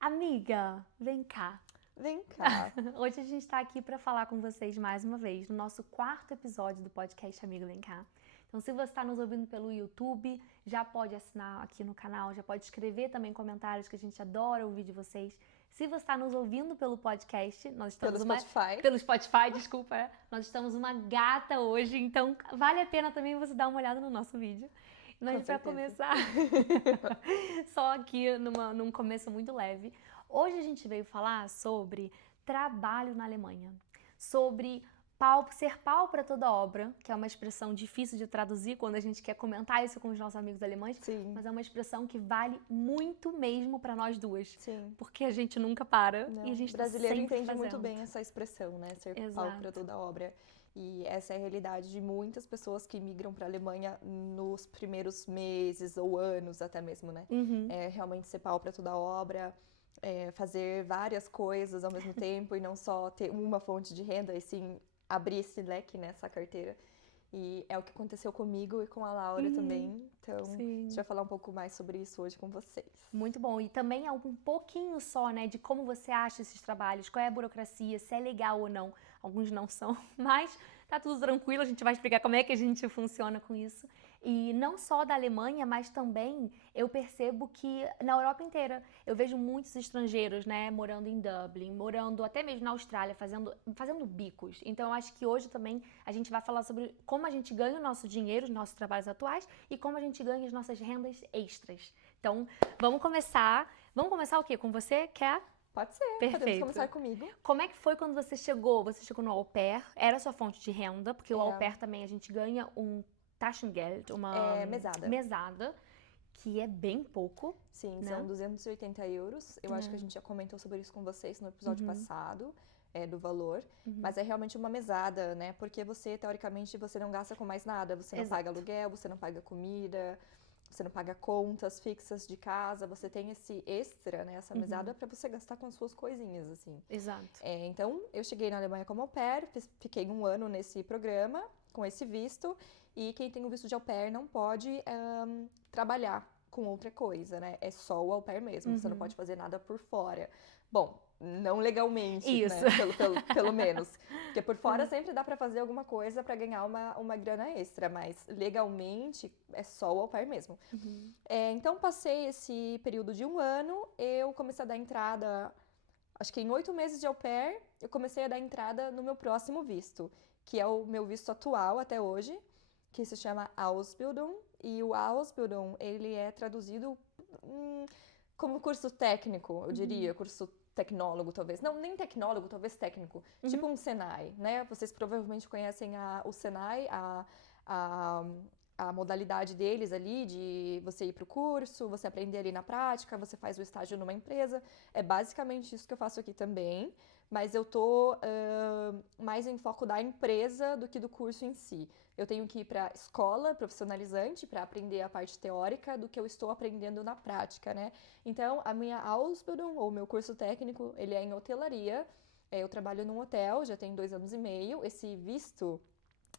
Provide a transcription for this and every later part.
Amiga, vem cá. Vem cá. Hoje a gente está aqui para falar com vocês mais uma vez no nosso quarto episódio do podcast Amigo Vem Cá. Então, se você está nos ouvindo pelo YouTube, já pode assinar aqui no canal, já pode escrever também comentários, que a gente adora ouvir de vocês. Se você está nos ouvindo pelo podcast, nós estamos pelo Spotify, desculpa, nós estamos uma gata hoje, então vale a pena também você dar uma olhada no nosso vídeo. Mas para começar, só aqui num começo muito leve, hoje a gente veio falar sobre trabalho na Alemanha, sobre ser pau para toda obra, que é uma expressão difícil de traduzir quando a gente quer comentar isso com os nossos amigos alemães, Sim. mas é uma expressão que vale muito mesmo para nós duas. Sim. Porque a gente nunca para e a gente O brasileiro tá sempre entende muito fazendo. bem essa expressão, né? Ser pau para toda obra. E essa é a realidade de muitas pessoas que migram para a Alemanha nos primeiros meses ou anos até mesmo, né? É realmente ser pau para toda obra, fazer várias coisas ao mesmo tempo e não só ter uma fonte de renda, e sim abrir esse leque nessa carteira. E é o que aconteceu comigo e com a Laura também. Então, a gente vai falar um pouco mais sobre isso hoje com vocês. Muito bom. E também um pouquinho só, né, de como você acha esses trabalhos, qual é a burocracia, se é legal ou não. Alguns não são, mas tá tudo tranquilo, a gente vai explicar como é que a gente funciona com isso. E não só da Alemanha, mas também eu percebo que na Europa inteira eu vejo muitos estrangeiros, né, morando em Dublin, morando até mesmo na Austrália, fazendo bicos. Então eu acho que hoje também a gente vai falar sobre como a gente ganha o nosso dinheiro, os nossos trabalhos atuais e como a gente ganha as nossas rendas extras. Então, vamos começar. Vamos começar o quê? Com você? Quer? Pode ser, Perfeito. Podemos começar comigo. Como é que foi quando você chegou? Você chegou no au pair? Era a sua fonte de renda? Porque o au pair também a gente ganha um Taschengeld, uma mesada, que é bem pouco. Sim, né? são 280 euros. Eu acho que a gente já comentou sobre isso com vocês no episódio passado, do valor. Mas é realmente uma mesada, né? Porque você, teoricamente, você não gasta com mais nada. Você não paga aluguel, você não paga comida, você não paga contas fixas de casa. Você tem esse extra, né? Essa mesada para você gastar com as suas coisinhas, assim. Exato. Então, eu cheguei na Alemanha como au pair, fiquei um ano nesse programa, com esse visto. E quem tem o visto de au pair não pode trabalhar com outra coisa, né? É só o au pair mesmo, você não pode fazer nada por fora. Bom, não legalmente, isso. né? Pelo menos. Porque por fora sempre dá pra fazer alguma coisa pra ganhar uma grana extra, mas legalmente é só o au pair mesmo. Então, passei esse período de um ano, eu comecei a dar entrada, acho que em 8 meses de au pair, eu comecei a dar entrada no meu próximo visto, que é o meu visto atual até hoje, que se chama Ausbildung, e o Ausbildung, ele é traduzido como curso técnico, eu diria, curso tecnólogo, talvez. Não, nem tecnólogo, talvez técnico. Tipo um Senai, né? Vocês provavelmente conhecem o Senai, a modalidade deles ali, de você ir para o curso, você aprender ali na prática, você faz o estágio numa empresa. É basicamente isso que eu faço aqui também, mas eu tô mais em foco da empresa do que do curso em si. Eu tenho que ir para escola profissionalizante para aprender a parte teórica do que eu estou aprendendo na prática, né? Então, a minha Ausbildung, ou meu curso técnico, ele é em hotelaria. Eu trabalho num hotel, já tem 2 anos e meio. Esse visto,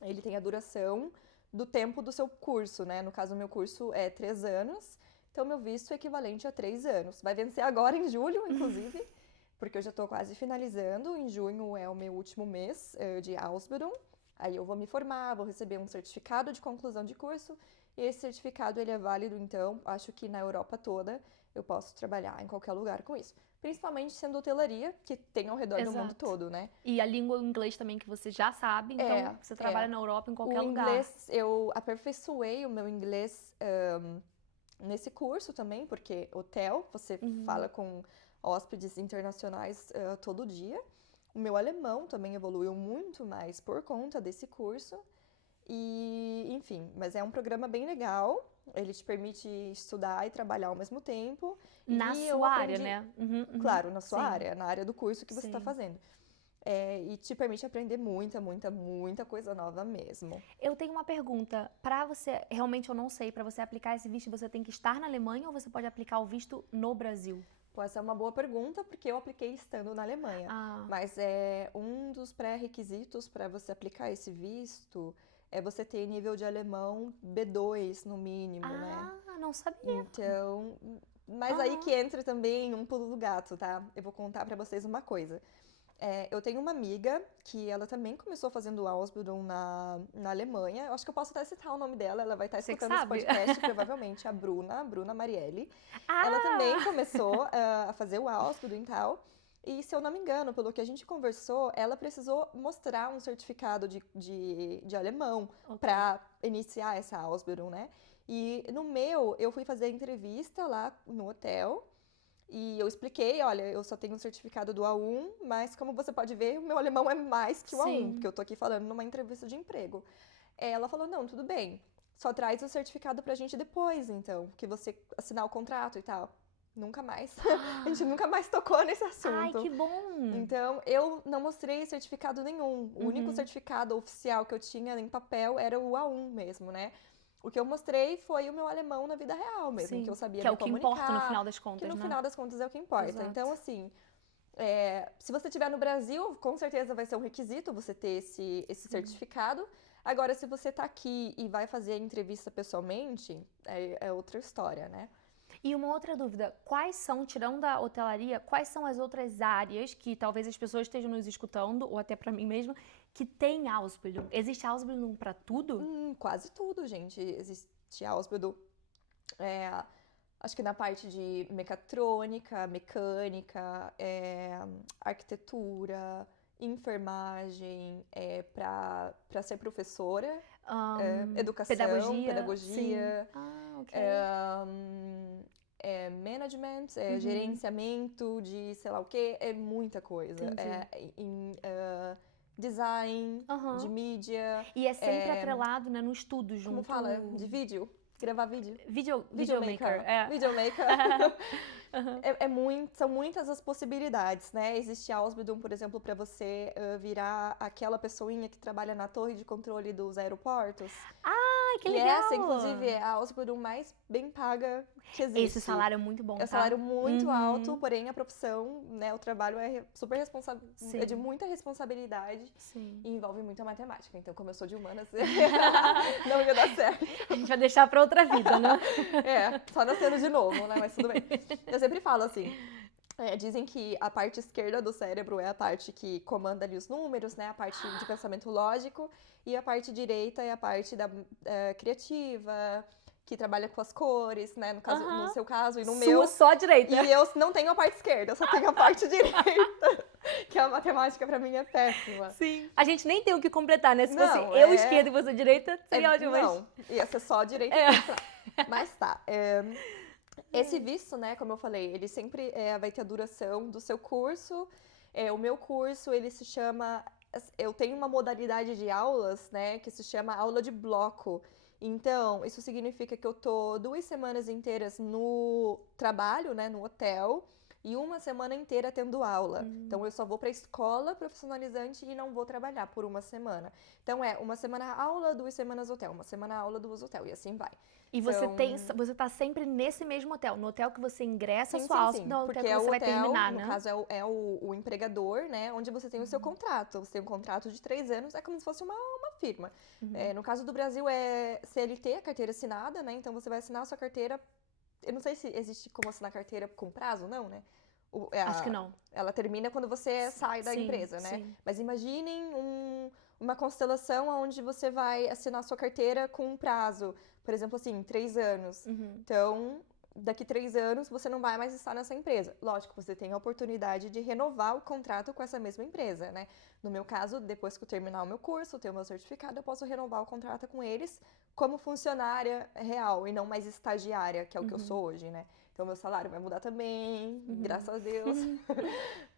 ele tem a duração do tempo do seu curso, né? No caso, o meu curso é 3 anos, então meu visto é equivalente a 3 anos. Vai vencer agora em julho, inclusive, porque eu já estou quase finalizando. Em junho é o meu último mês de Ausbildung. Aí eu vou me formar, vou receber um certificado de conclusão de curso, e esse certificado ele é válido, então, acho que na Europa toda eu posso trabalhar em qualquer lugar com isso. Principalmente sendo hotelaria, que tem ao redor do mundo todo, né? E a língua inglês também que você já sabe, então você trabalha na Europa em qualquer lugar. O inglês, eu aperfeiçoei o meu inglês nesse curso também, porque hotel, você fala com hóspedes internacionais todo dia. O meu alemão também evoluiu muito mais por conta desse curso. E, enfim, mas é um programa bem legal. Ele te permite estudar e trabalhar ao mesmo tempo. Na sua área, né? Claro, na sua área, na área do curso que você está fazendo. E te permite aprender muita coisa nova mesmo. Eu tenho uma pergunta. Para você, realmente eu não sei, para você aplicar esse visto, você tem que estar na Alemanha ou você pode aplicar o visto no Brasil? Pô, essa é uma boa pergunta, porque eu apliquei estando na Alemanha. Mas um dos pré-requisitos para você aplicar esse visto é você ter nível de alemão B2 no mínimo, né? Ah, não sabia. Então, Mas aí que entra também um pulo do gato, tá? Eu vou contar pra vocês uma coisa. Eu tenho uma amiga que ela também começou fazendo Ausbildung na Alemanha. Eu acho que eu posso até citar o nome dela, ela vai estar Você que escutando esse sabe. podcast, provavelmente, a Bruna Marielli. Ela Ah! também começou a fazer o Ausbildung e tal. E, se eu não me engano, pelo que a gente conversou, ela precisou mostrar um certificado de alemão para iniciar essa Ausbildung, né? E no meu, eu fui fazer entrevista lá no hotel. E eu expliquei, olha, eu só tenho o certificado do A1, mas como você pode ver, o meu alemão é mais que o A1, porque eu tô aqui falando numa entrevista de emprego. Ela falou, não, tudo bem, só traz o certificado pra gente depois, então, que você assinar o contrato e tal. Nunca mais. A gente nunca mais tocou nesse assunto. Ai, que bom! Então, eu não mostrei certificado nenhum. O único certificado oficial que eu tinha em papel era o A1 mesmo, né? O que eu mostrei foi o meu alemão na vida real mesmo, Sim, que eu sabia que é me o que comunicar. importa no final das contas, Que no né? final das contas é o que importa. Exato. Então, assim, se você estiver no Brasil, com certeza vai ser um requisito você ter esse certificado. Agora, se você tá aqui e vai fazer a entrevista pessoalmente, é outra história, né? E uma outra dúvida, quais são, tirando da hotelaria, quais são as outras áreas que talvez as pessoas estejam nos escutando, ou até pra mim mesma, que tem Ausbildung? Existe Ausbildung pra tudo? Quase tudo, gente. Existe Ausbildung, acho que na parte de mecatrônica, mecânica, arquitetura, enfermagem, para ser professora, educação, pedagogia, Sim. Ah, ok. management, gerenciamento de sei lá o quê, é muita coisa. Design, de mídia. E é sempre atrelado, né, no estudo junto. Como fala? De vídeo. Gravar vídeo. Videomaker. Videomaker. São muitas as possibilidades, né? Existe a Ausbildung, por exemplo, para você virar aquela pessoinha que trabalha na torre de controle dos aeroportos. Ah, que E legal! essa, inclusive, é a Ausbildung mais bem paga que existe. Esse salário é muito bom, É um salário muito alto, porém a profissão, né, o trabalho é super responsável, é de muita responsabilidade e envolve muita matemática. Então, como eu sou de humanas, não ia dar certo. A gente vai deixar pra outra vida, né? Só nascendo de novo, né? Mas tudo bem. Eu sempre falo assim, dizem que a parte esquerda do cérebro é a parte que comanda ali os números, né? A parte de pensamento lógico, e a parte direita é a parte da criativa, que trabalha com as cores, né? No caso, no seu caso e no meu. Só a direita. E eu não tenho a parte esquerda, eu só tenho a parte direita. Que a matemática pra mim é péssima. Sim. A gente nem tem o que completar, né? Se fosse eu esquerda e você direita, seria ótimo. Não, ia ser só direita e Mas tá. Esse visto, né, como eu falei, ele sempre vai ter a duração do seu curso. O meu curso, ele se chama... Eu tenho uma modalidade de aulas, né, que se chama aula de bloco. Então, isso significa que eu tô 2 semanas inteiras no trabalho, né, no hotel, e 1 semana inteira tendo aula. Então, eu só vou pra escola profissionalizante e não vou trabalhar por 1 semana. Então, 1 semana aula, 2 semanas hotel, 1 semana aula, 2 hotel, e assim vai. E você tá sempre nesse mesmo hotel, no hotel que você ingressa a Sim, sua sim, aula, porque que você vai terminar, no né? caso é o empregador, né, onde você tem o seu contrato. Você tem um contrato de 3 anos, é como se fosse uma firma. No caso do Brasil é CLT, a carteira assinada, né, então você vai assinar a sua carteira, eu não sei se existe como assinar carteira com prazo, não, né? Acho que não. Ela termina quando você sai da empresa, né? Mas imaginem uma constelação onde você vai assinar sua carteira com um prazo, por exemplo, assim, 3 anos. Então, daqui 3 anos, você não vai mais estar nessa empresa. Lógico, você tem a oportunidade de renovar o contrato com essa mesma empresa, né? No meu caso, depois que eu terminar o meu curso, ter o meu certificado, eu posso renovar o contrato com eles como funcionária real e não mais estagiária, que é o que eu sou hoje, né? Então, meu salário vai mudar também, graças a Deus.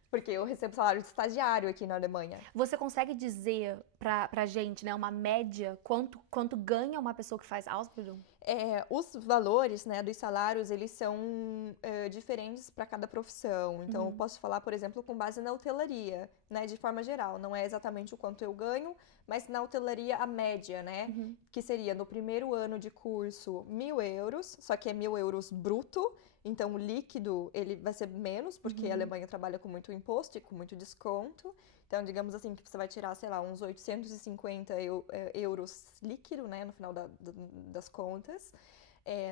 Porque eu recebo salário de estagiário aqui na Alemanha. Você consegue dizer pra gente, né, uma média, quanto ganha uma pessoa que faz Ausbildung? Os valores, né, dos salários, eles são diferentes para cada profissão. Então, eu posso falar, por exemplo, com base na hotelaria, né, de forma geral. Não é exatamente o quanto eu ganho, mas na hotelaria a média, né, que seria no primeiro ano de curso 1.000 euros, só que é 1.000 euros bruto. Então, o líquido, ele vai ser menos, porque a Alemanha trabalha com muito imposto e com muito desconto. Então, digamos assim, que você vai tirar, sei lá, uns 850 euros líquido, né, no final das contas,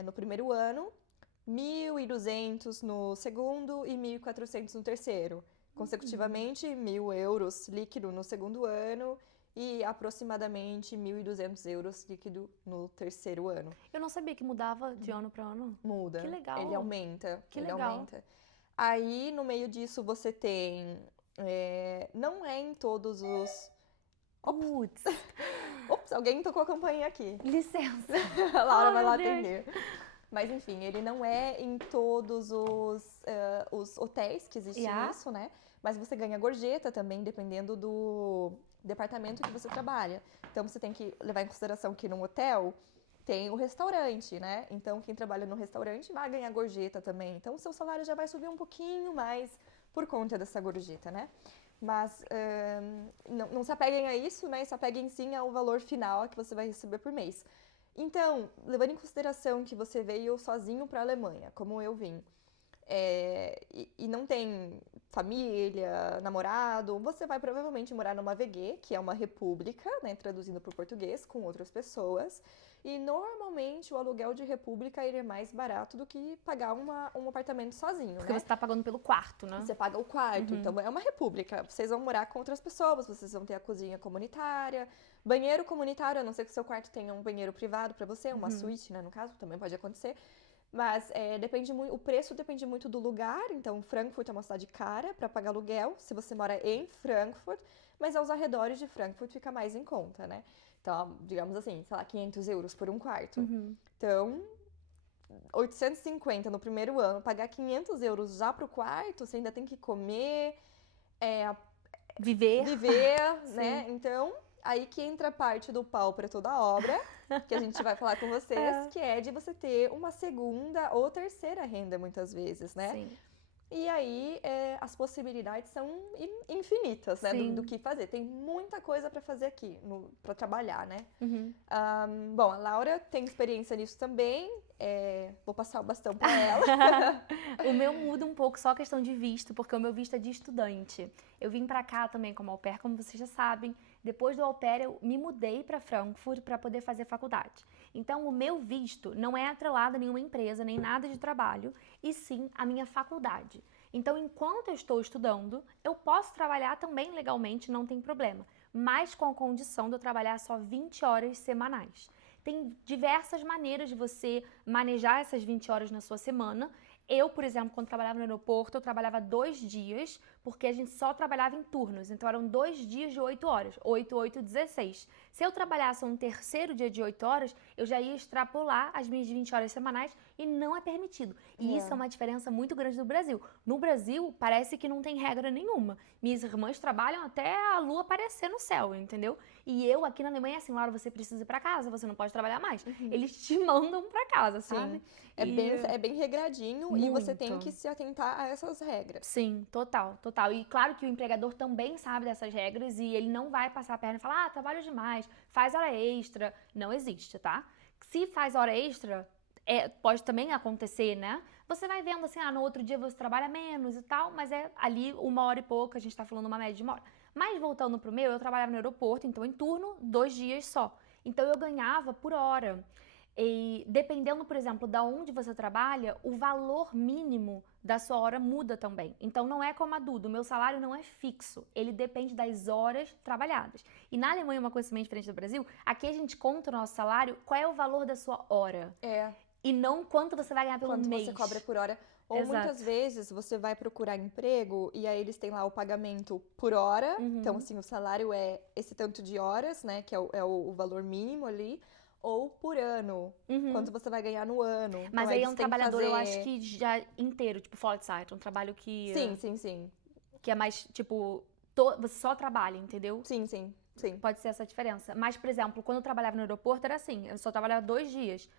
no primeiro ano. 1.200 no segundo e 1.400 no terceiro. Consecutivamente, 1.000 euros líquido no segundo ano e aproximadamente 1.200 euros líquido no terceiro ano. Eu não sabia que mudava de ano para ano. Muda. Que legal. Ele aumenta. Que ele legal. aumenta. Aí, no meio disso, você tem... não é em todos os... Putz, Ops, alguém tocou a campainha aqui. licença. A Laura Oh, vai lá meu Deus. atender. Mas enfim, ele não é em todos os hotéis que existe Yeah. isso, né? Mas você ganha gorjeta também, dependendo do departamento que você trabalha. Então você tem que levar em consideração que num hotel tem o restaurante, né? Então quem trabalha no restaurante vai ganhar gorjeta também. Então o seu salário já vai subir um pouquinho mais por conta dessa gorjeta, né? Mas não se apeguem a isso, né? Se apeguem sim ao valor final que você vai receber por mês. Então, levando em consideração que você veio sozinho para a Alemanha, como eu vim, e não tem família, namorado, você vai provavelmente morar numa VG, que é uma república, né, traduzindo para o português, com outras pessoas. E normalmente o aluguel de república ele é mais barato do que pagar um apartamento sozinho, Porque né? você tá pagando pelo quarto, né? Você paga o quarto, então é uma república. Vocês vão morar com outras pessoas, vocês vão ter a cozinha comunitária, banheiro comunitário, a não ser que o seu quarto tenha um banheiro privado pra você, uma suíte, né, no caso, também pode acontecer. Mas depende muito, o preço depende muito do lugar, então Frankfurt é uma cidade cara para pagar aluguel, se você mora em Frankfurt, mas aos arredores de Frankfurt fica mais em conta, né? Então, digamos assim, sei lá, 500 euros por um quarto. Então, 850 no primeiro ano, pagar 500 euros já pro quarto, você ainda tem que comer, Viver. né? Então, aí que entra a parte do pau para toda a obra, que a gente vai falar com vocês, que é de você ter uma segunda ou terceira renda, muitas vezes, né? Sim. E aí, as possibilidades são infinitas, né? Sim. Do que fazer. Tem muita coisa para fazer aqui, para trabalhar, né? Uhum. Bom, a Laura tem experiência nisso também. Vou passar o bastão para ela. O meu muda um pouco só a questão de visto, porque o meu visto é de estudante. Eu vim pra cá também como au pair, como vocês já sabem. Depois do au pair, eu me mudei pra Frankfurt para poder fazer faculdade. Então, o meu visto não é atrelado a nenhuma empresa, nem nada de trabalho, e sim a minha faculdade. Então, enquanto eu estou estudando, eu posso trabalhar também legalmente, não tem problema, mas com a condição de eu trabalhar só 20 horas semanais. Tem diversas maneiras de você manejar essas 20 horas na sua semana. Eu, por exemplo, quando trabalhava no aeroporto, eu trabalhava 2 dias, porque a gente só trabalhava em turnos. Então, eram 2 dias de 8 horas, 8, 8, 16. Se eu trabalhasse um terceiro dia de 8 horas, eu já ia extrapolar as minhas 20 horas semanais e não é permitido. E isso é uma diferença muito grande do Brasil. No Brasil, parece que não tem regra nenhuma. Minhas irmãs trabalham até a lua aparecer no céu, entendeu? E eu, aqui na Alemanha, assim, Laura, você precisa ir pra casa, você não pode trabalhar mais. Eles te mandam pra casa, sabe? Sim. É bem regradinho e você tem que se atentar a essas regras. Sim, total, total. E claro que o empregador também sabe dessas regras e ele não vai passar a perna e falar, trabalho demais, faz hora extra. Não existe, tá? Se faz hora extra, pode também acontecer, né? Você vai vendo assim, no outro dia você trabalha menos e tal, mas é ali 1 hora e pouco, a gente tá falando uma média de 1 hora. Mas voltando pro meu, eu trabalhava no aeroporto, então em turno, 2 dias só. Então eu ganhava por hora. E dependendo, por exemplo, da onde você trabalha, o valor mínimo da sua hora muda também. Então não é como a Duda, o meu salário não é fixo, ele depende das horas trabalhadas. E na Alemanha, uma coisa também diferente do Brasil, aqui a gente conta o nosso salário, qual é o valor da sua hora. E não quanto você vai ganhar pelo mês. Quanto você cobra por hora. Ou muitas vezes você vai procurar emprego e aí eles têm lá o pagamento por hora. Então, assim, o salário é esse tanto de horas, né? Que é o valor mínimo ali. Ou por ano. Quanto você vai ganhar no ano. Mas então, aí é um trabalhador, eu acho que já inteiro, tipo Vollzeit, um trabalho que... Sim. Que é mais, tipo, você só trabalha, entendeu? Sim. Pode ser essa a diferença. Mas, por exemplo, quando eu trabalhava no aeroporto, era assim, eu só trabalhava 2 dias.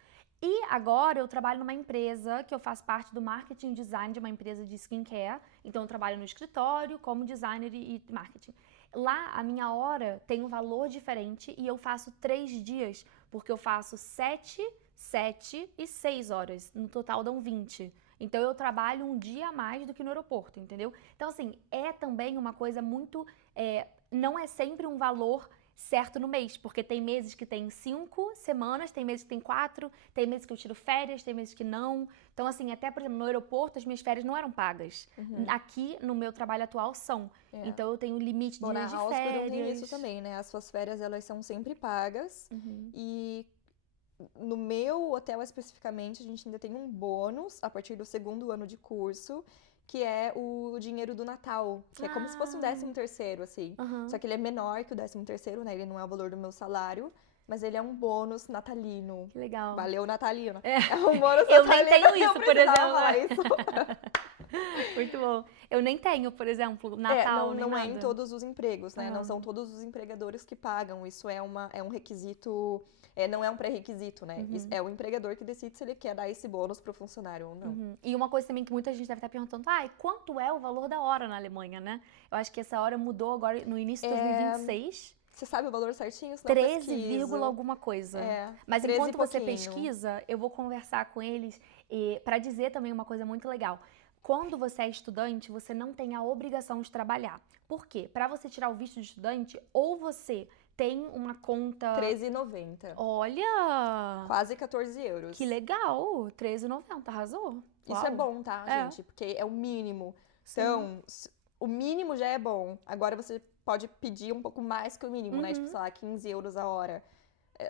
E agora eu trabalho numa empresa que eu faço parte do marketing design de uma empresa de skincare. Então eu trabalho no escritório como designer e marketing. Lá a minha hora tem um valor diferente e eu faço 3 dias, porque eu faço 7, 7 e 6 horas. No total dão 20. Então eu trabalho um dia a mais do que no aeroporto, entendeu? Então assim, é também uma coisa muito... não é sempre um valor certo no mês, porque tem meses que tem 5 semanas, tem meses que tem 4, tem meses que eu tiro férias, tem meses que não. Então, assim, até, por exemplo, no aeroporto, as minhas férias não eram pagas. Aqui, no meu trabalho atual, são. Então, eu tenho um limite de Bom, na dias de Ausbildung tem férias. isso também, né? As suas férias, elas são sempre pagas. E no meu hotel, especificamente, a gente ainda tem um bônus a partir do 2º ano de curso, que é o dinheiro do Natal, que é como se fosse um 13º, assim. Só que ele é menor que o 13º, né? Ele não é o valor do meu salário, mas ele é um bônus natalino. Que legal. Valeu, natalino. É um bônus Eu natalino. nem tenho isso, eu por exemplo. falar isso. Muito bom. Eu nem tenho, por exemplo, Natal, nem não nada. é em todos os empregos, né? Não são todos os empregadores que pagam. Isso é um requisito, não é um pré-requisito, né? É o empregador que decide se ele quer dar esse bônus pro funcionário ou não. E uma coisa também que muita gente deve estar perguntando, e quanto é o valor da hora na Alemanha, né? Eu acho que essa hora mudou agora no início de 2026. Você sabe o valor certinho? 13, alguma coisa. Mas 13 enquanto você pouquinho. pesquisa, eu vou conversar com eles para dizer também uma coisa muito legal. Quando você é estudante, você não tem a obrigação de trabalhar. Por quê? Para você tirar o visto de estudante, ou você tem uma conta... R$13,90. Olha! Quase 14 euros. Que legal! R$13,90, arrasou. Isso é bom, tá, gente? Porque é o mínimo. Então, o mínimo já é bom. Agora você pode pedir um pouco mais que o mínimo, né? Tipo, sei lá, 15 euros a hora.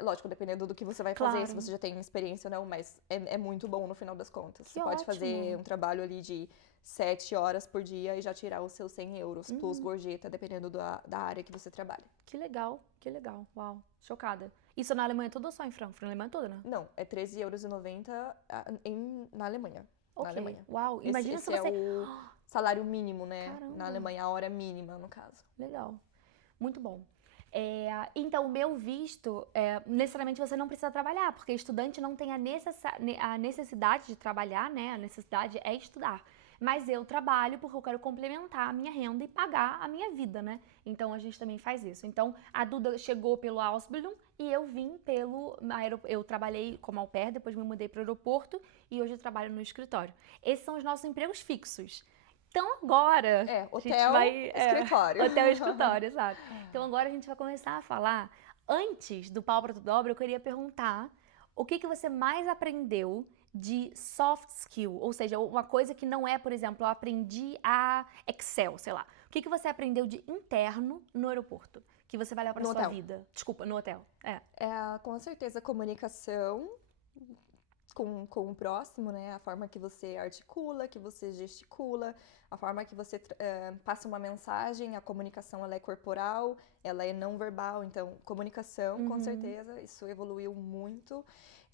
Lógico, dependendo do que você vai fazer, se você já tem experiência ou não, mas é muito bom no final das contas. Você pode fazer um trabalho ali de 7 horas por dia e já tirar os seus 100 euros plus gorjeta, dependendo da área que você trabalha. Que legal, que legal. Uau, chocada. Isso na Alemanha toda ou só em Frankfurt? Na Alemanha toda, né? Não, é €13,90 na Alemanha. Ok, na Alemanha. Uau, imagina esse se você... é o salário mínimo, né? Caramba. Na Alemanha, a hora mínima, no caso. Legal, muito bom. Então, o meu visto, necessariamente você não precisa trabalhar, porque estudante não tem a necessidade de trabalhar, né? A necessidade é estudar. Mas eu trabalho porque eu quero complementar a minha renda e pagar a minha vida, né? Então, a gente também faz isso. Então, a Duda chegou pelo Ausbildung e eu vim eu trabalhei como au pair, depois me mudei para o aeroporto e hoje eu trabalho no escritório. Esses são os nossos empregos fixos. Então agora... hotel, escritório. Hotel e escritório, exato. Então agora a gente vai começar a falar. Antes do Pau para Tudo Dobra, eu queria perguntar o que você mais aprendeu de soft skill, ou seja, uma coisa que não é, por exemplo, eu aprendi a Excel, sei lá. O que você aprendeu de interno no aeroporto, que você vai levar para sua vida? Desculpa, no hotel. Com certeza, comunicação com o próximo, né? A forma que você articula, que você gesticula, a forma que você passa uma mensagem, a comunicação ela é corporal, ela é não verbal, então comunicação, com certeza, isso evoluiu muito.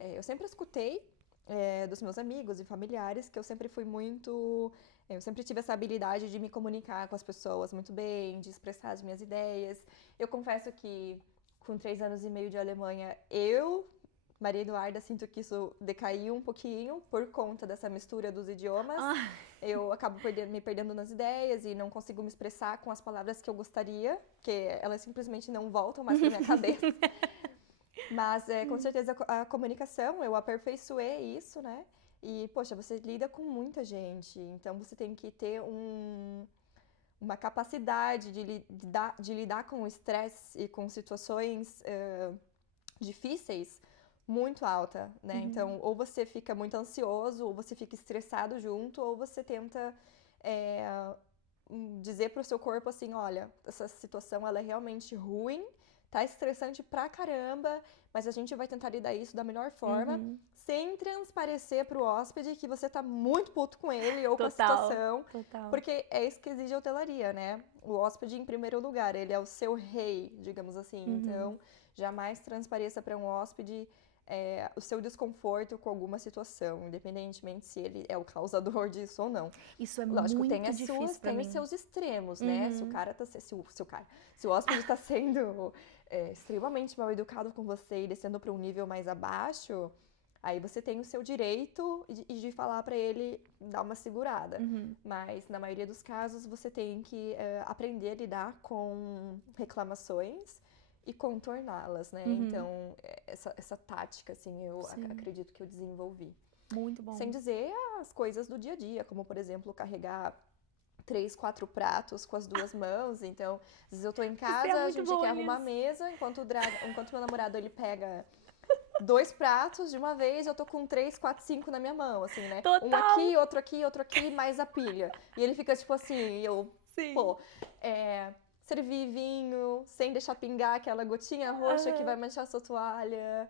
Eu sempre escutei dos meus amigos e familiares que eu sempre fui muito... Eu sempre tive essa habilidade de me comunicar com as pessoas muito bem, de expressar as minhas ideias. Eu confesso que com 3 anos e meio de Alemanha, Maria Eduarda, sinto que isso decaiu um pouquinho por conta dessa mistura dos idiomas. Eu acabo me perdendo nas ideias e não consigo me expressar com as palavras que eu gostaria, porque elas simplesmente não voltam mais pra minha cabeça. Mas, com certeza, a comunicação, eu aperfeiçoei isso, né? E, poxa, você lida com muita gente, então você tem que ter uma capacidade de lidar com o estresse e com situações difíceis muito alta, né? Então, ou você fica muito ansioso, ou você fica estressado junto, ou você tenta dizer pro seu corpo assim, olha, essa situação ela é realmente ruim, tá estressante pra caramba, mas a gente vai tentar lidar isso da melhor forma, sem transparecer pro hóspede que você tá muito puto com ele ou com a situação. Porque é isso que exige a hotelaria, né? O hóspede, em primeiro lugar, ele é o seu rei, digamos assim. Então, jamais transpareça para um hóspede o seu desconforto com alguma situação, independentemente se ele é o causador disso ou não. Isso é Lógico, muito tem difícil pra mim. os seus extremos, né? Se o hóspede está sendo extremamente mal educado com você e descendo para um nível mais abaixo, aí você tem o seu direito de falar para ele dar uma segurada. Mas na maioria dos casos você tem que aprender a lidar com reclamações e contorná-las, né? Então, essa tática, assim, eu acredito que eu desenvolvi. Muito bom. Sem dizer as coisas do dia a dia, como, por exemplo, carregar 3, 4 pratos com as 2 mãos. Então, às vezes eu tô em Você casa, é a muito gente boa quer arrumar a nisso. mesa, enquanto meu namorado, ele pega 2 pratos de uma vez, eu tô com 3, 4, 5 na minha mão, assim, né? Um Total. aqui, outro aqui, mais a pilha. E ele fica tipo assim, Sim. pô, servir vinho sem deixar pingar aquela gotinha roxa que vai manchar a sua toalha.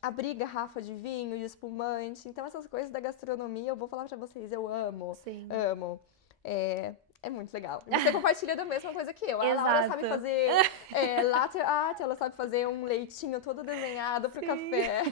Abrir garrafa de vinho, de espumante. Então, essas coisas da gastronomia, eu vou falar pra vocês, eu amo. Sim. Amo. É muito legal. E você compartilha da mesma coisa que eu. A Laura sabe Exato. fazer latte art, ela sabe fazer um leitinho todo desenhado pro Sim. café.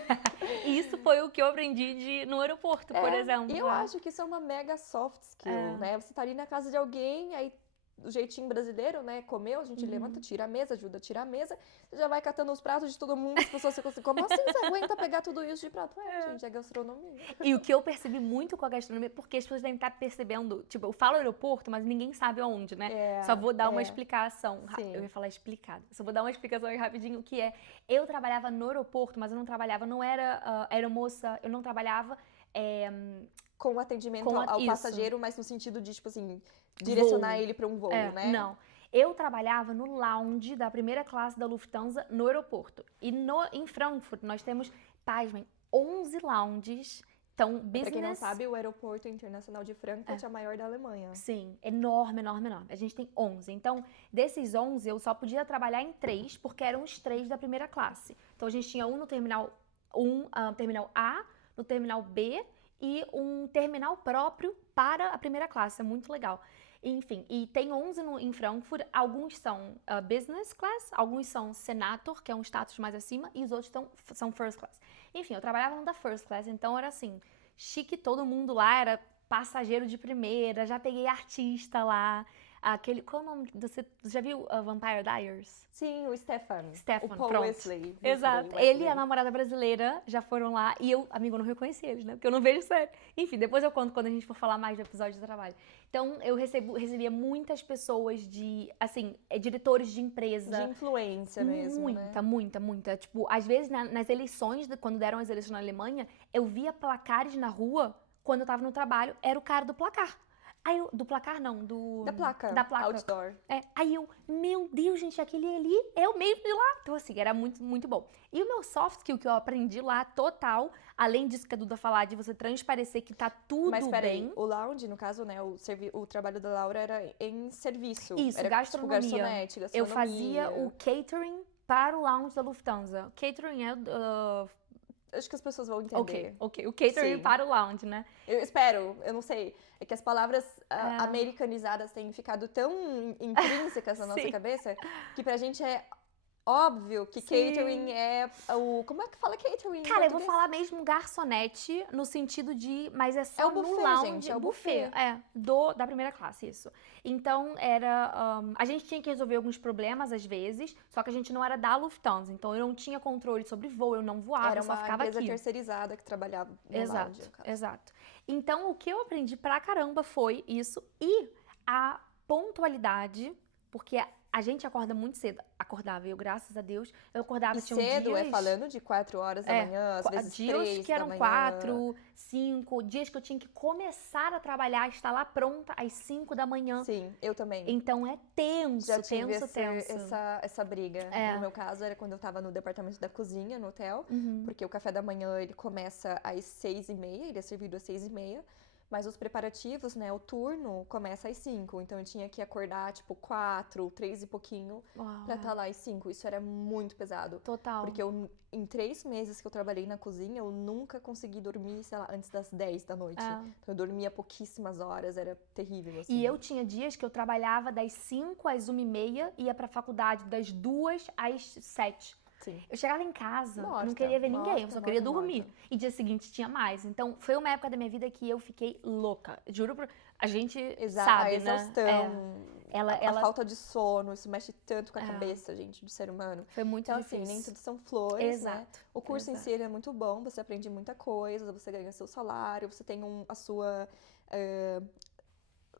E isso foi o que eu aprendi no aeroporto, por exemplo. E eu acho que isso é uma mega soft skill, né? Você tá ali na casa de alguém, aí do jeitinho brasileiro, né? Comeu, a gente levanta, tira a mesa, ajuda a tirar a mesa. Você já vai catando os pratos de todo mundo, as pessoas ficam assim, como assim você aguenta pegar tudo isso de prato? Gente, é gastronomia. E o que eu percebi muito com a gastronomia, porque as pessoas devem estar percebendo, tipo, eu falo aeroporto, mas ninguém sabe aonde, né? Só vou dar uma explicação. Sim. Eu ia falar explicado. Só vou dar uma explicação aí rapidinho, que eu trabalhava no aeroporto, mas eu não trabalhava, não era aeromoça, eu não trabalhava com atendimento ao passageiro, mas no sentido de, tipo assim, direcionar ele para um voo, né? Não. Eu trabalhava no lounge da primeira classe da Lufthansa no aeroporto. E em Frankfurt nós temos, pasmem, 11 lounges. Então, business... Pra quem não sabe, o aeroporto internacional de Frankfurt é o maior da Alemanha. Sim, enorme, enorme, enorme. A gente tem 11. Então, desses 11, eu só podia trabalhar em 3, porque eram os 3 da primeira classe. Então, a gente tinha um no terminal terminal A, no terminal B e um terminal próprio para a primeira classe. É muito legal. Enfim, e tem 11 em Frankfurt, alguns são business class, alguns são senator, que é um status mais acima, e os outros são first class. Enfim, eu trabalhava no da first class, então era assim, chique, todo mundo lá era passageiro de primeira, já peguei artista lá, qual é o nome, você já viu Vampire Diaries? Sim, o Stefan, o Paul pronto. Wesley. Exato. Ele e a namorada brasileira já foram lá e eu, amigo, não reconheci eles, né? Porque eu não vejo série. Enfim, depois eu conto quando a gente for falar mais do episódio do trabalho. Então, eu recebia muitas pessoas diretores de empresa. De influência mesmo, né? Muita. Tipo, às vezes nas eleições, quando deram as eleições na Alemanha, eu via placares na rua, quando eu tava no trabalho, era o cara do placar. Aí do placar não, Da placa. Outdoor. Aí eu, meu Deus, gente, aquele ali é o mesmo de lá. Então, assim, era muito, muito bom. E o meu soft skill que eu aprendi lá, total, além disso que a Duda falar, de você transparecer que tá tudo bem. Mas peraí, o lounge, no caso, né, o trabalho da Laura era em serviço. Isso, era gastronomia. Tipo, garçonete, gastronomia. Eu fazia o catering para o lounge da Lufthansa. Catering é... Acho que as pessoas vão entender. Ok. O catering para o lounge, né? Eu espero, eu não sei. É que as palavras americanizadas têm ficado tão intrínsecas na nossa cabeça que pra gente é óbvio que catering é o... Como é que fala catering? Cara, eu vou falar mesmo garçonete no sentido de... Mas é só o buffet, no lounge. Gente, é o buffet. Da primeira classe, isso. Então, era... a gente tinha que resolver alguns problemas, às vezes, só que a gente não era da Lufthansa. Então, eu não tinha controle sobre voo, eu não voava, eu só ficava aqui. Era uma empresa terceirizada que trabalhava no lounge, no caso. Exato. Então, o que eu aprendi pra caramba foi isso. E a pontualidade, porque... A gente acorda muito cedo. Acordava, eu, graças a Deus, eu acordava, tinha cedo dias... falando de 4 horas da manhã, às vezes 3 da manhã. Dias que eram 4, 5, dias que eu tinha que começar a trabalhar, estar lá pronta às 5 da manhã. Sim, eu também. Então é tenso, Já tive tenso. essa briga. No meu caso, era quando eu tava no departamento da cozinha, no hotel, porque o café da manhã, ele começa às 6h30, ele é servido às 6h30. Mas os preparativos, né, o turno começa às 5, então eu tinha que acordar, tipo, 4, 3 e pouquinho pra estar lá às 5. Isso era muito pesado. Total. Porque em 3 meses que eu trabalhei na cozinha, eu nunca consegui dormir, sei lá, antes das 10 da noite. Então eu dormia pouquíssimas horas, era terrível, assim. E eu tinha dias que eu trabalhava das 5 às 1h30, ia pra faculdade das 2 às 7. Sim. Eu chegava em casa, não queria ver ninguém, eu só queria dormir. E dia seguinte tinha mais. Então, foi uma época da minha vida que eu fiquei louca. Juro por... A gente sabe, a exaustão, né? A falta de sono, isso mexe tanto com a cabeça, gente, do ser humano. Foi muito difícil. Então, assim, nem tudo são flores, né? O curso em si Exato. é muito bom, você aprende muita coisa, você ganha seu salário, você tem a sua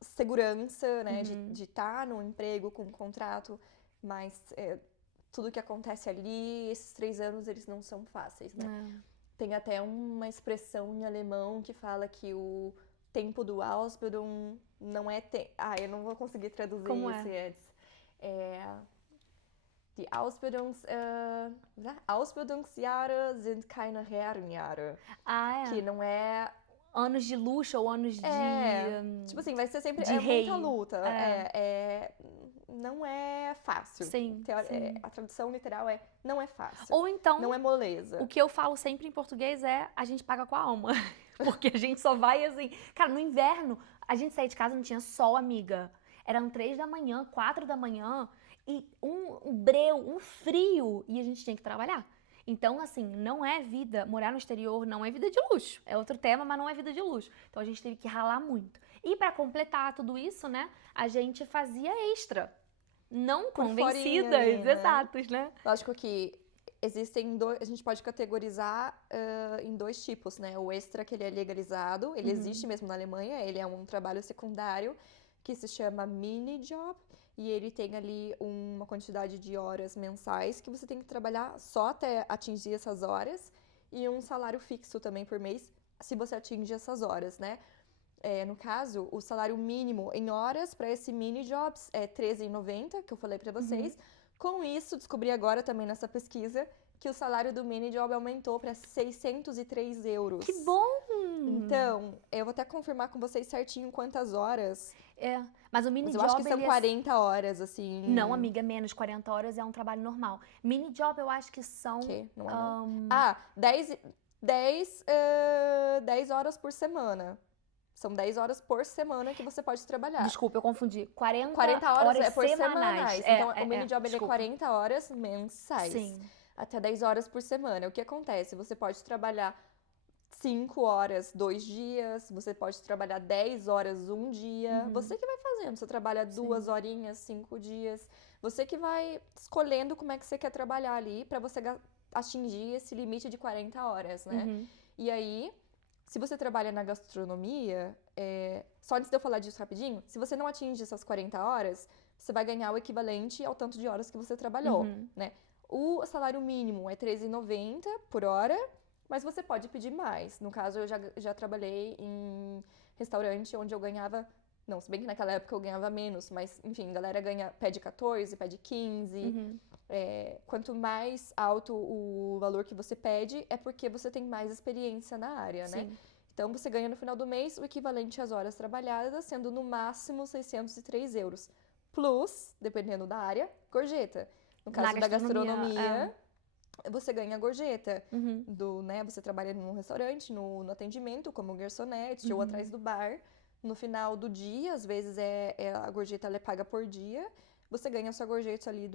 segurança, né? De estar no emprego com um contrato, mas... tudo que acontece ali, esses 3 anos, eles não são fáceis, né? Tem até uma expressão em alemão que fala que o tempo do Ausbildung não é... eu não vou conseguir traduzir Como isso é? antes. Die Ausbildungsjahre sind keine Herrenjahre. Ah, Que não é... Anos de luxo ou anos Tipo assim, vai ser sempre... de É rei. muita luta. Não é fácil. Sim, sim. A tradução literal é não é fácil. Ou então, não é moleza. o que eu falo sempre em português é a gente paga com a alma. Porque a gente só vai assim... Cara, no inverno, a gente saía de casa, não tinha sol, amiga. Eram 3 da manhã, 4 da manhã, e um breu, um frio, e a gente tinha que trabalhar. Então, assim, não é vida, morar no exterior não é vida de luxo. É outro tema, mas não é vida de luxo. Então, a gente teve que ralar muito. E pra completar tudo isso, né, a gente fazia extra. Não convencidas, ali, né? exatos, né? Lógico que existem a gente pode categorizar em 2 tipos, né? O extra, que ele é legalizado, ele existe mesmo na Alemanha, ele é um trabalho secundário que se chama mini job, e ele tem ali uma quantidade de horas mensais que você tem que trabalhar só até atingir essas horas, e um salário fixo também por mês, se você atinge essas horas, né? No caso, o salário mínimo em horas para esse mini jobs é R$13,90, que eu falei para vocês. Com isso, descobri agora também nessa pesquisa que o salário do mini job aumentou para €603. Que bom! Então, eu vou até confirmar com vocês certinho quantas horas. Mas o mini Mas eu job, acho que são ele 40 horas, assim. Não, amiga, menos 40 horas é um trabalho normal. Mini job eu acho que são... Não é não? 10 horas por semana. São 10 horas por semana que você pode trabalhar. Desculpa, eu confundi. 40 horas é por semanais. Então, o mini job ele é 40 horas mensais. Sim. Até 10 horas por semana. O que acontece? Você pode trabalhar 5 horas 2 dias, você pode trabalhar 10 horas 1 dia. Você que vai fazendo. Você trabalha 2 horinhas, 5 dias. Você que vai escolhendo como é que você quer trabalhar ali pra você atingir esse limite de 40 horas, né? E aí, se você trabalha na gastronomia, só antes de eu falar disso rapidinho, se você não atinge essas 40 horas, você vai ganhar o equivalente ao tanto de horas que você trabalhou, né? O salário mínimo é R$13,90 por hora, mas você pode pedir mais. No caso, eu já trabalhei em restaurante onde eu ganhava... Não, se bem que naquela época eu ganhava menos, mas, enfim, a galera pede 14, pede 15. Quanto mais alto o valor que você pede, é porque você tem mais experiência na área, né? Então, você ganha no final do mês o equivalente às horas trabalhadas, sendo no máximo €603. Plus, dependendo da área, gorjeta. No caso da gastronomia, você ganha gorjeta. Né? Você trabalha num restaurante, no atendimento, como garçonete ou atrás do bar. No final do dia, às vezes a gorjeta ela é paga por dia. Você ganha a sua gorjeta ali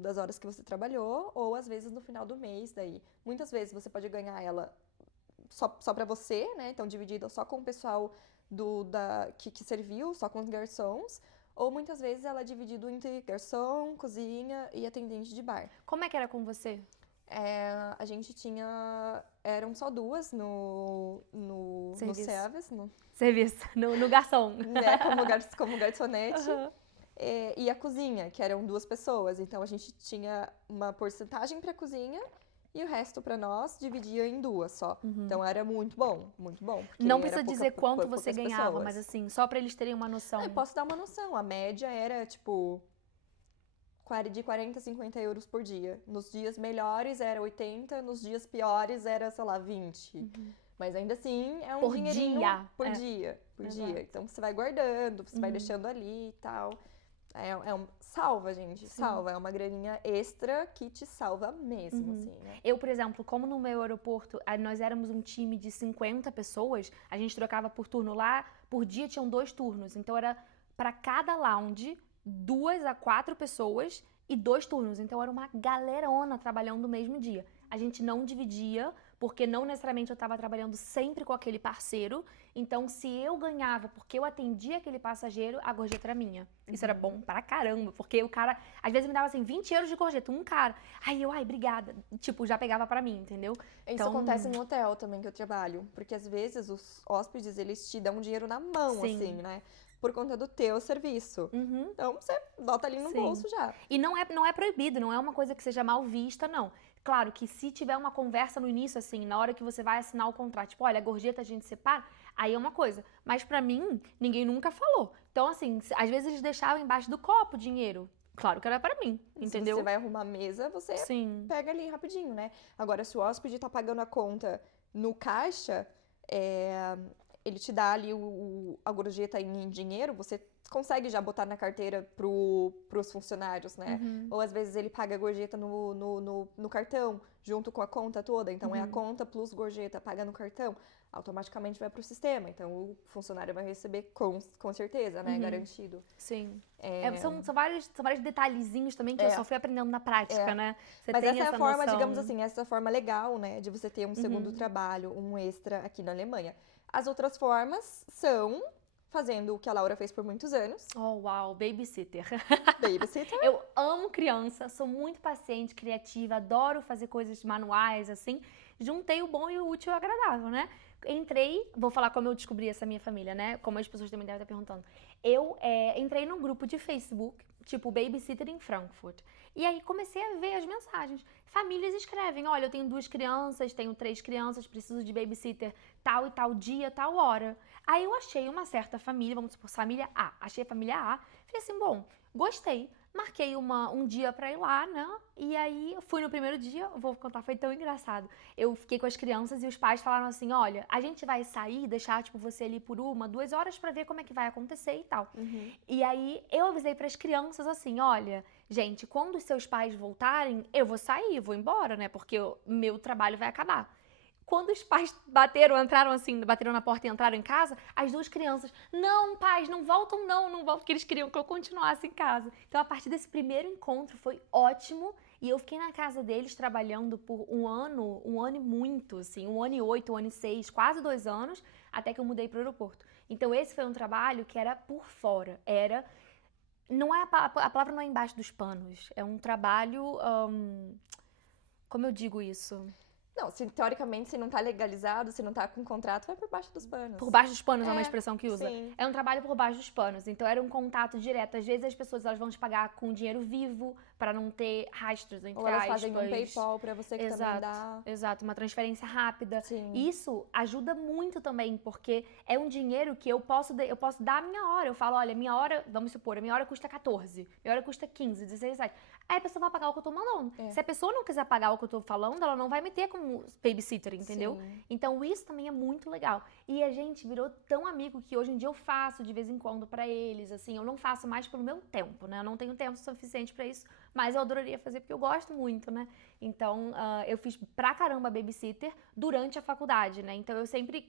das horas que você trabalhou, ou às vezes no final do mês daí. Muitas vezes você pode ganhar ela só pra você, né? Então dividida só com o pessoal que serviu, só com os garçons. Ou muitas vezes ela é dividida entre garçom, cozinha e atendente de bar. Como é que era com você? A gente tinha... Eram só 2 no service. Serviço, no garçom. Né, como garçonete. E a cozinha, que eram 2 pessoas. Então, a gente tinha uma porcentagem pra cozinha e o resto pra nós dividia em 2 só. Então, era muito bom, muito bom. Não precisa dizer quanto você ganhava, mas assim, só pra eles terem uma noção. Eu posso dar uma noção. A média era, tipo... de 40 a 50 euros por dia. Nos dias melhores era 80, nos dias piores era, sei lá, 20. Mas ainda assim é um dinheirinho por dia. Então você vai guardando, você vai deixando ali e tal. Salva, gente, salva. É uma graninha extra que te salva mesmo, assim, né? Eu, por exemplo, como no meu aeroporto, nós éramos um time de 50 pessoas, a gente trocava por turno lá, por dia tinham 2 turnos. Então era pra cada lounge 2 a 4 pessoas e 2 turnos. Então era uma galerona trabalhando no mesmo dia. A gente não dividia, porque não necessariamente eu estava trabalhando sempre com aquele parceiro. Então, se eu ganhava porque eu atendia aquele passageiro, a gorjeta era minha. Isso era bom pra caramba, porque o cara, às vezes, me dava assim, 20 euros de gorjeta, um cara. Ai, obrigada. Tipo, já pegava pra mim, entendeu? Isso acontece no hotel também que eu trabalho. Porque, às vezes, os hóspedes, eles te dão dinheiro na mão, assim, né? Por conta do teu serviço. Então, você bota ali no bolso já. E não é proibido, não é uma coisa que seja mal vista, não. Claro que se tiver uma conversa no início, assim, na hora que você vai assinar o contrato, tipo, olha, a gorjeta a gente separa, Aí é uma coisa. Mas pra mim, ninguém nunca falou. Então, assim, às vezes eles deixavam embaixo do copo o dinheiro. Claro que era pra mim, entendeu? Se você vai arrumar a mesa, você Sim. pega ali rapidinho, né? Agora, se o hóspede tá pagando a conta no caixa, ele te dá ali a gorjeta em dinheiro, você consegue já botar na carteira pros funcionários, né? Uhum. Ou às vezes ele paga a gorjeta no cartão, junto com a conta toda. Então é a conta plus gorjeta, paga no cartão, automaticamente vai pro sistema. Então o funcionário vai receber com certeza, né? Garantido. Sim. São vários detalhezinhos também que eu só fui aprendendo na prática, né? Você Mas tem essa é a essa forma, noção. digamos assim, essa forma legal, né? De você ter um segundo trabalho, um extra aqui na Alemanha. As outras formas são fazendo o que a Laura fez por muitos anos. Oh, uau, babysitter. Babysitter. Eu amo criança, sou muito paciente, criativa, adoro fazer coisas manuais, assim. Juntei o bom e o útil e o agradável, né? Entrei, vou falar como eu descobri essa minha família, né? Como as pessoas também devem estar perguntando. Eu entrei num grupo de Facebook, tipo Babysitter em Frankfurt. E aí comecei a ver as mensagens. Famílias escrevem, olha, eu tenho 2 crianças, tenho 3 crianças, preciso de babysitter tal e tal dia, tal hora. Aí eu achei uma certa família, vamos supor, família A. Achei a família A, falei assim, bom, gostei. Marquei um dia pra ir lá, né? E aí, eu fui no primeiro dia, vou contar, foi tão engraçado. Eu fiquei com as crianças e os pais falaram assim, olha, a gente vai sair, deixar, tipo, você ali por 1, 2 horas pra ver como é que vai acontecer e tal. E aí, eu avisei pras crianças assim, olha, gente, quando os seus pais voltarem, eu vou sair, vou embora, né? Porque meu trabalho vai acabar. Quando os pais bateram na porta e entraram em casa, as 2 crianças, não, pais, não voltam, não voltam, porque eles queriam que eu continuasse em casa. Então, a partir desse primeiro encontro, foi ótimo. E eu fiquei na casa deles trabalhando por um ano e muito, assim, 1 ano e 8, 1 ano e 6, quase 2 anos, até que eu mudei para o aeroporto. Então, esse foi um trabalho que era por fora, não é a palavra não é embaixo dos panos, é um trabalho, como eu digo isso? Não, teoricamente, se não tá legalizado, se não tá com contrato, vai por baixo dos panos. Por baixo dos panos é uma expressão que usa. Sim. É um trabalho por baixo dos panos. Então era um contato direto. Às vezes as pessoas elas vão te pagar com dinheiro vivo para não ter rastros entre Ou elas aspas. fazem um PayPal pra você que também dá. Exato, uma transferência rápida. Sim. Isso ajuda muito também, porque é um dinheiro que eu posso dar a minha hora. Eu falo, olha, minha hora, vamos supor, a minha hora custa 14, minha hora custa 15, 16, 17. Aí a pessoa vai pagar o que eu tô mandando. Se a pessoa não quiser pagar o que eu tô falando, ela não vai me ter como babysitter, entendeu? Sim. Então isso também é muito legal. E a gente virou tão amigo que hoje em dia eu faço de vez em quando pra eles, assim, eu não faço mais pelo meu tempo, né? Eu não tenho tempo suficiente pra isso, mas eu adoraria fazer porque eu gosto muito, né? Então, eu fiz pra caramba babysitter durante a faculdade, né? Então eu sempre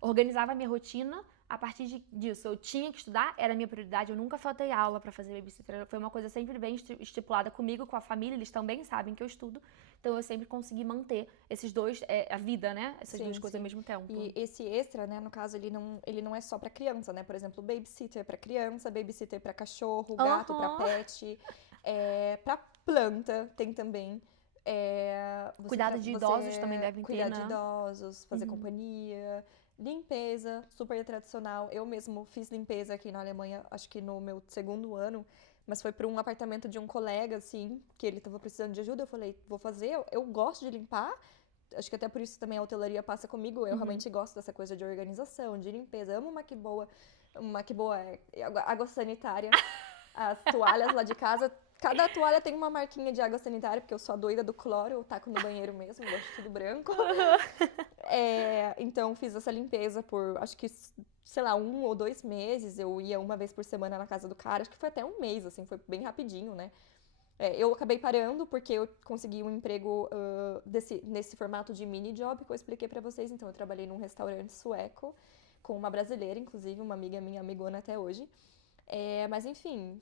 organizava a minha rotina. A partir disso, eu tinha que estudar, era a minha prioridade, eu nunca faltei aula pra fazer babysitter, foi uma coisa sempre bem estipulada comigo, com a família, eles também sabem que eu estudo, então eu sempre consegui manter esses dois, a vida, né, essas duas coisas ao mesmo tempo. E esse extra, né, no caso, ele não é só pra criança, né, por exemplo, babysitter pra criança, babysitter pra cachorro, gato pra pet, pra planta tem também. Cuidado de idosos também devem ter, né? Cuidar de idosos, fazer companhia, limpeza, super tradicional. Eu mesmo fiz limpeza aqui na Alemanha, acho que no meu 2º ano, mas foi para um apartamento de um colega, assim, que ele tava precisando de ajuda. Eu falei, vou fazer, eu gosto de limpar. Acho que até por isso também a hotelaria passa comigo. Eu realmente gosto dessa coisa de organização, de limpeza. Amo uma que boa água sanitária. As toalhas lá de casa, cada toalha tem uma marquinha de água sanitária, porque eu sou a doida do cloro, eu taco no banheiro mesmo, gosto de tudo branco. Então, fiz essa limpeza por, acho que, sei lá, 1 ou 2 meses. Eu ia uma vez por semana na casa do cara, acho que foi até 1 mês, assim, foi bem rapidinho, né? Eu acabei parando porque eu consegui um emprego nesse formato de mini job que eu expliquei pra vocês. Então, eu trabalhei num restaurante sueco com uma brasileira, inclusive, uma amiga minha, amigona até hoje. Mas enfim,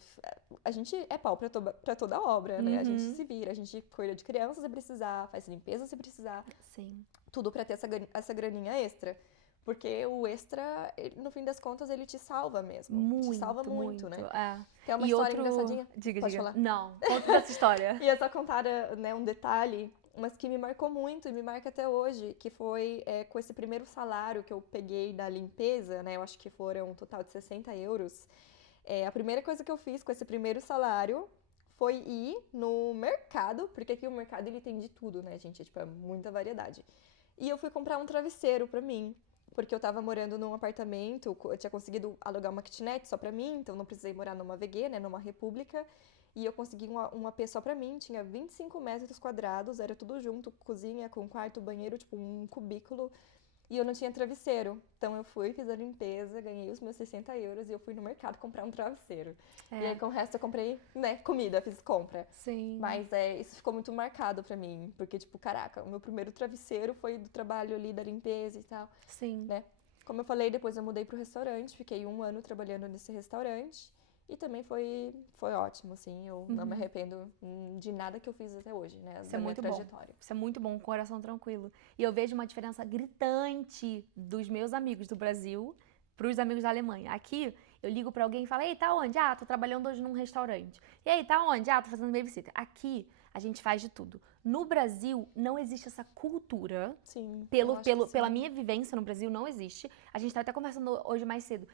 a gente é pau pra toda obra, né? A gente se vira, a gente cuida de crianças se precisar, faz limpeza se precisar. Sim. Tudo pra ter essa graninha extra. Porque o extra, no fim das contas, ele te salva mesmo. Muito, te salva muito, né? É. Uma história engraçadinha. Diga. Falar? Não, conta dessa história. E eu só contar, né, um detalhe, mas que me marcou muito e me marca até hoje, que foi com esse primeiro salário que eu peguei da limpeza, né? Eu acho que foram um total de 60 euros. A primeira coisa que eu fiz com esse primeiro salário foi ir no mercado, porque aqui o mercado ele tem de tudo, né, gente? É muita variedade. E eu fui comprar um travesseiro pra mim. porque eu tava morando num apartamento, eu tinha conseguido alugar uma kitnet só pra mim, então não precisei morar numa VG, né, numa república. E eu consegui um AP só pra mim, tinha 25 metros quadrados, era tudo junto, cozinha com quarto, banheiro, tipo um cubículo. E eu não tinha travesseiro. Então eu fui, fiz a limpeza, ganhei os meus 60 euros e eu fui no mercado comprar um travesseiro. E aí com o resto eu comprei, né, comida, fiz compra. Sim. Mas isso ficou muito marcado pra mim, porque tipo, caraca, o meu primeiro travesseiro foi do trabalho ali da limpeza e tal. Sim. Né? Como eu falei, depois eu mudei pro restaurante, fiquei 1 ano trabalhando nesse restaurante. E também foi ótimo, assim, eu não me arrependo de nada que eu fiz até hoje, né, Isso da é minha muito trajetória. bom. Isso é muito bom, com o coração tranquilo. E eu vejo uma diferença gritante dos meus amigos do Brasil pros amigos da Alemanha. Aqui, eu ligo pra alguém e falo, ei, tá onde? Ah, tô trabalhando hoje num restaurante. E aí, tá onde? Ah, tô fazendo babysitter. Aqui, a gente faz de tudo. No Brasil, não existe essa cultura. Sim, Pela minha vivência no Brasil, não existe. A gente tá até conversando hoje mais cedo.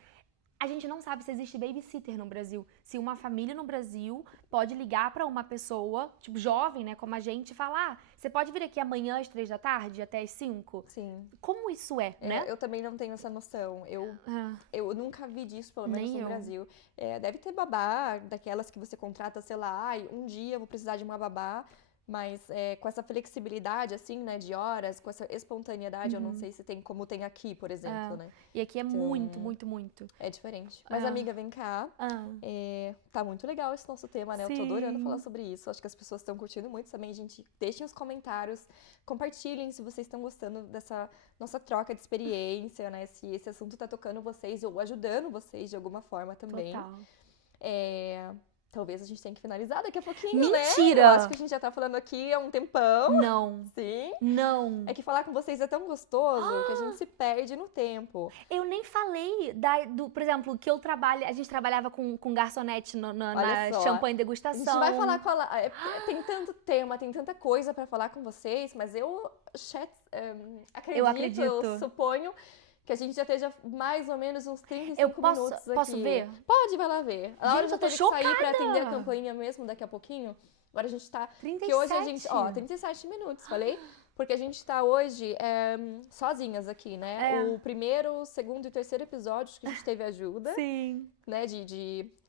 A gente não sabe se existe babysitter no Brasil. Se uma família no Brasil pode ligar pra uma pessoa, tipo, jovem, né, como a gente, e falar, ah, você pode vir aqui amanhã às 3 da tarde, até às 5? Sim. Como isso né? Eu também não tenho essa noção. Eu nunca vi disso, pelo menos Nem no eu. Brasil. Deve ter babá, daquelas que você contrata, sei lá, ai, um dia eu vou precisar de uma babá. Mas com essa flexibilidade, assim, né, de horas, com essa espontaneidade, eu não sei se tem como tem aqui, por exemplo, né? E aqui é Então, muito, muito, muito. É diferente. Mas, amiga, vem cá. Tá muito legal esse nosso tema, né? Eu tô adorando falar sobre isso. Acho que as pessoas estão curtindo muito também. Gente, deixem os comentários, compartilhem se vocês estão gostando dessa nossa troca de experiência, né? Se esse assunto tá tocando vocês ou ajudando vocês de alguma forma também. Total. Talvez a gente tenha que finalizar daqui a pouquinho, Mentira! né? Eu acho que a gente já tá falando aqui há um tempão. Não. Sim. Não. É que falar com vocês é tão gostoso que a gente se perde no tempo. Eu nem falei por exemplo, que a gente trabalhava com garçonete na champanhe degustação. A gente vai falar com ela. Tem tanto tema, tem tanta coisa pra falar com vocês, mas eu acredito, eu suponho que a gente já esteja mais ou menos uns 35 minutos aqui. Posso ver? Pode, vai lá ver. A Laura já teve que sair pra atender a campainha mesmo daqui a pouquinho. Agora a gente tá... 37? Que hoje a gente... 37 minutos, falei? Porque a gente tá hoje sozinhas aqui, né? O primeiro, o segundo e o terceiro episódio que a gente teve ajuda. Sim. Né?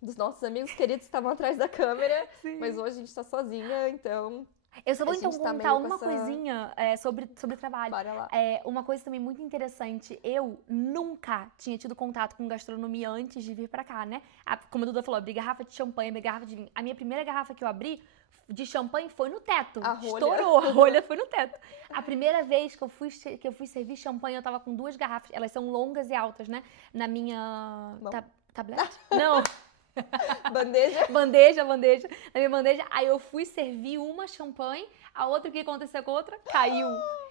Dos nossos amigos queridos que estavam atrás da câmera. Sim. Mas hoje a gente tá sozinha, então... Eu só vou então contar uma coisinha sobre trabalho. Bora lá. Uma coisa também muito interessante, eu nunca tinha tido contato com gastronomia antes de vir pra cá, né? Como a Duda falou, abri garrafa de champanhe, abri garrafa de vinho. A minha primeira garrafa que eu abri de champanhe foi no teto. Estourou, a rolha foi no teto. A primeira vez que eu fui servir champanhe, eu tava com 2 garrafas, elas são longas e altas, né? Na minha... Tablete? Não. Bandeja. Na minha bandeja. Aí eu fui servir uma champanhe, a outra, o que aconteceu com a outra? Caiu.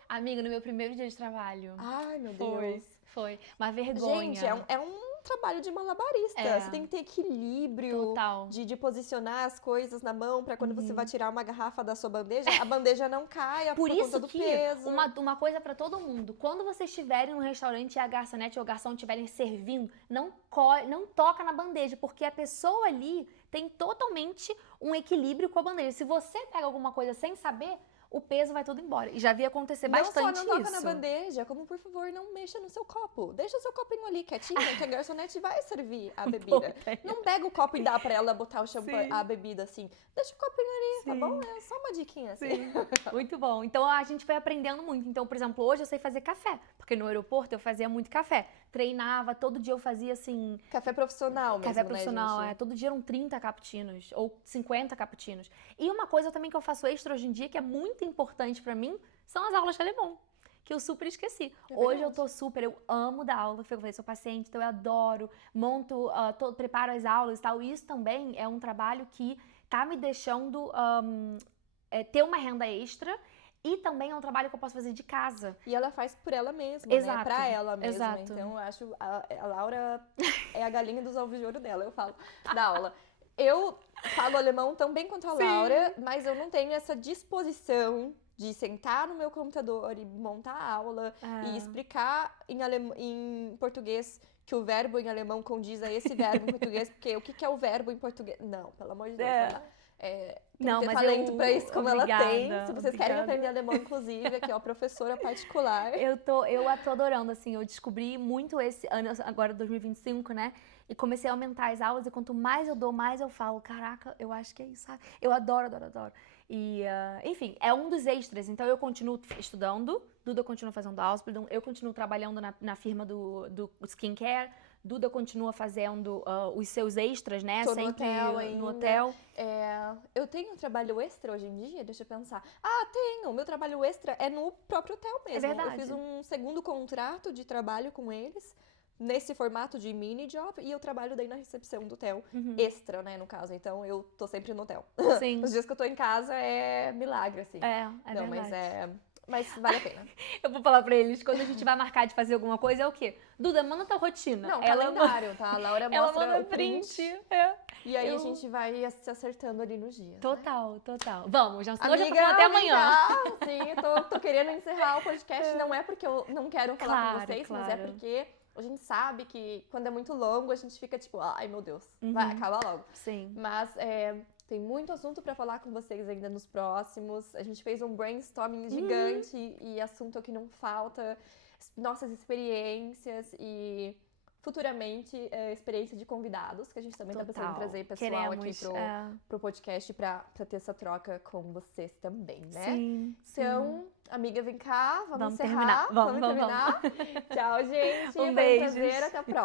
Amiga, no meu primeiro dia de trabalho. Ai, meu Deus. Foi. Uma vergonha. Gente, é um trabalho de malabarista. Você tem que ter equilíbrio. Total. De posicionar as coisas na mão pra quando você vai tirar uma garrafa da sua bandeja, a bandeja não caia por conta do peso. Uma coisa pra todo mundo. Quando vocês estiverem no restaurante e a garçonete ou o garçom estiverem servindo, não toca na bandeja, porque a pessoa ali tem totalmente um equilíbrio com a bandeja. Se você pega alguma coisa sem saber, o peso vai todo embora. E já vi acontecer bastante isso. Não só não toca na bandeja, como por favor, não mexa no seu copo. Deixa o seu copinho ali quietinho, que a garçonete vai servir a bebida. Não pega o copo e dá pra ela botar o champanhe, a bebida assim. Deixa o copinho ali, tá bom? É só uma diquinha assim. Muito bom. Então a gente foi aprendendo muito. Então, por exemplo, hoje eu sei fazer café, porque no aeroporto eu fazia muito café. Treinava, todo dia eu fazia assim... Café profissional mesmo, Café profissional, né, gente? Todo dia eram 30 cappuccinos, ou 50 cappuccinos. E uma coisa também que eu faço extra hoje em dia, que é muito importante pra mim, são as aulas de alemão, que eu super esqueci. Hoje eu tô eu amo dar aula, eu falei, sou paciente, então eu adoro, monto, preparo as aulas e tal. E isso também é um trabalho que tá me deixando ter uma renda extra. E também é um trabalho que eu posso fazer de casa. E ela faz por ela mesma, Exato. né? Pra ela mesma. Exato. Então, eu acho... A Laura é a galinha dos ovos de ouro dela, eu falo, da aula. Eu falo alemão tão bem quanto a Laura, mas eu não tenho essa disposição de sentar no meu computador e montar a aula e explicar em português que o verbo em alemão condiz a esse verbo em português, porque o que é o verbo em português? Não, pelo amor de Deus. Não, ter mas talento eu... pra isso como ela tem. Obrigada, Se vocês querem obrigada. aprender alemão, inclusive, aqui ó, professora particular. Eu tô adorando, assim, eu descobri muito esse ano, agora 2025, né? E comecei a aumentar as aulas e quanto mais eu dou, mais eu falo, caraca, eu acho que é isso, sabe? Eu adoro, adoro, adoro. E, enfim, é um dos extras, então eu continuo estudando, Duda continua fazendo Ausbildung, eu continuo trabalhando na firma do skincare, Duda continua fazendo os seus extras, né? Tô no Sempre hotel ainda. no hotel. Eu tenho um trabalho extra hoje em dia? Deixa eu pensar. Ah, tenho! Meu trabalho extra é no próprio hotel mesmo. verdade. Eu fiz um segundo contrato de trabalho com eles, nesse formato de mini job, e eu trabalho daí na recepção do hotel. Extra, né, no caso. Então, eu tô sempre no hotel. Sim. Os dias que eu tô em casa é milagre, assim. Não, verdade. Mas vale a pena. Eu vou falar pra eles, quando a gente vai marcar de fazer alguma coisa, é o quê? Duda, manda tua rotina. Não, ela calendário, tá? A Laura ela mostra manda o print. E aí a gente vai se acertando ali nos dias. Total, total. Vamos, já senão Amiga, já tô falando até amanhã. Sim, tô querendo encerrar o podcast. Não é porque eu não quero falar com vocês, mas é porque a gente sabe que quando é muito longo, a gente fica tipo, ai meu Deus, vai, acaba logo. Sim. Mas tem muito assunto pra falar com vocês ainda nos próximos. A gente fez um brainstorming gigante e assunto que não falta. Nossas experiências e futuramente experiência de convidados, que a gente também tá pensando em trazer pessoal aqui pro podcast pra ter essa troca com vocês também, né? Sim. Então, amiga, vem cá, vamos encerrar. Terminar. Vamos terminar. Tchau, gente. Um Foi beijo. um prazer, até a próxima.